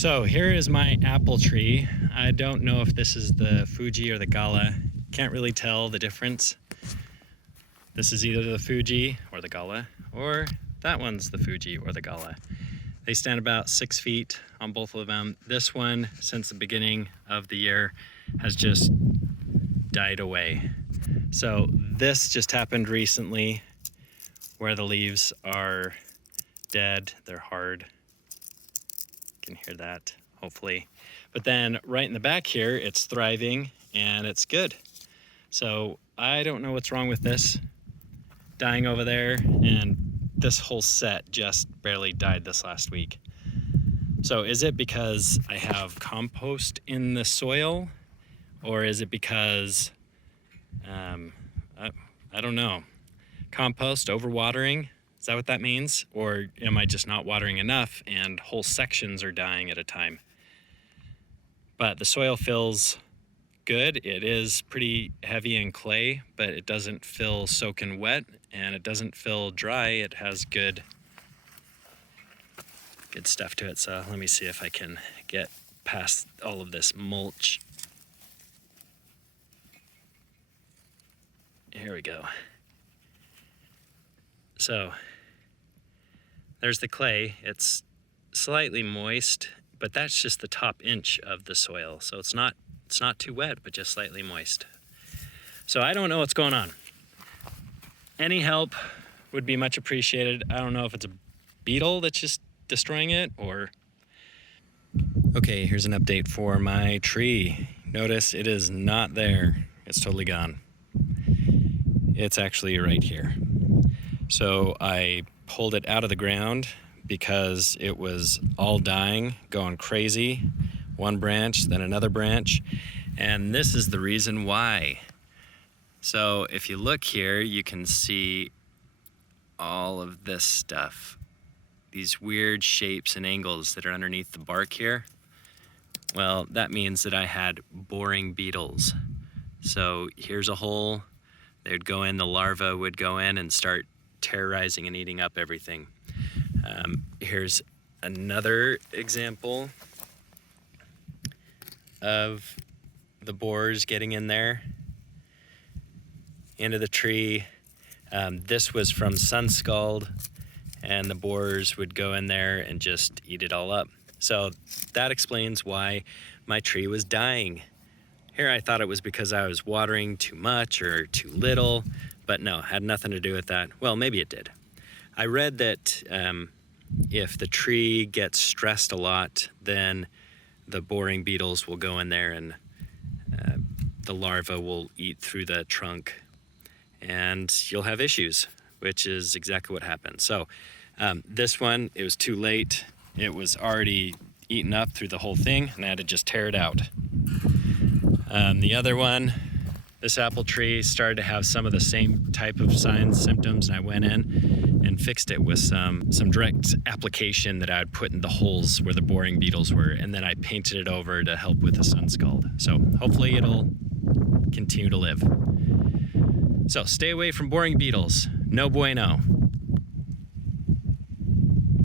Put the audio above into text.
So here is my apple tree. I don't know if this is the Fuji or the Gala. Can't really tell the difference. This is either the Fuji or the Gala, or that one's the Fuji or the Gala. They stand about 6 feet on both of them. This one, since the beginning of the year, has just died away. So this just happened recently where the leaves are dead, they're hard. You can hear that, hopefully. But then right in the back here, it's thriving and it's good. So I don't know what's wrong with this. Dying over there, and this whole set just barely died this last week. So is it because I have compost in the soil, or is it because, I don't know, compost, overwatering? Is that what that means? Or am I just not watering enough and whole sections are dying at a time? But the soil feels good. It is pretty heavy in clay, but it doesn't feel soaking wet and it doesn't feel dry. It has good stuff to it. So let me see if I can get past all of this mulch. Here we go. So there's the clay. It's slightly moist, but that's just the top inch of the soil. So it's not too wet, but just slightly moist. So I don't know what's going on. Any help would be much appreciated. I don't know if it's a beetle that's just destroying it or... Okay, here's an update for my tree. Notice it is not there. It's totally gone. It's actually right here. So I pulled it out of the ground because it was all dying, going crazy. One branch, then another branch, and this is the reason why. So if you look here, you can see all of this stuff, these weird shapes and angles that are underneath the bark here. Well, that means that I had boring beetles. So here's a hole, they'd go in, the larva would go in and start terrorizing and eating up everything. Here's another example of the borers getting in there into the tree. This was from sun scald, and the borers would go in there and just eat it all up. So that explains why my tree was dying. Here I thought it was because I was watering too much or too little, but no, had nothing to do with that. Well, maybe it did. I read that if the tree gets stressed a lot, then the boring beetles will go in there and the larva will eat through the trunk and you'll have issues, which is exactly what happened. So this one, it was too late. It was already eaten up through the whole thing and I had to just tear it out. The other one, this apple tree started to have some of the same type of signs, symptoms, and I went in and fixed it with some direct application that I would put in the holes where the boring beetles were, and then I painted it over to help with the sun scald. So hopefully it'll continue to live. So stay away from boring beetles. No bueno.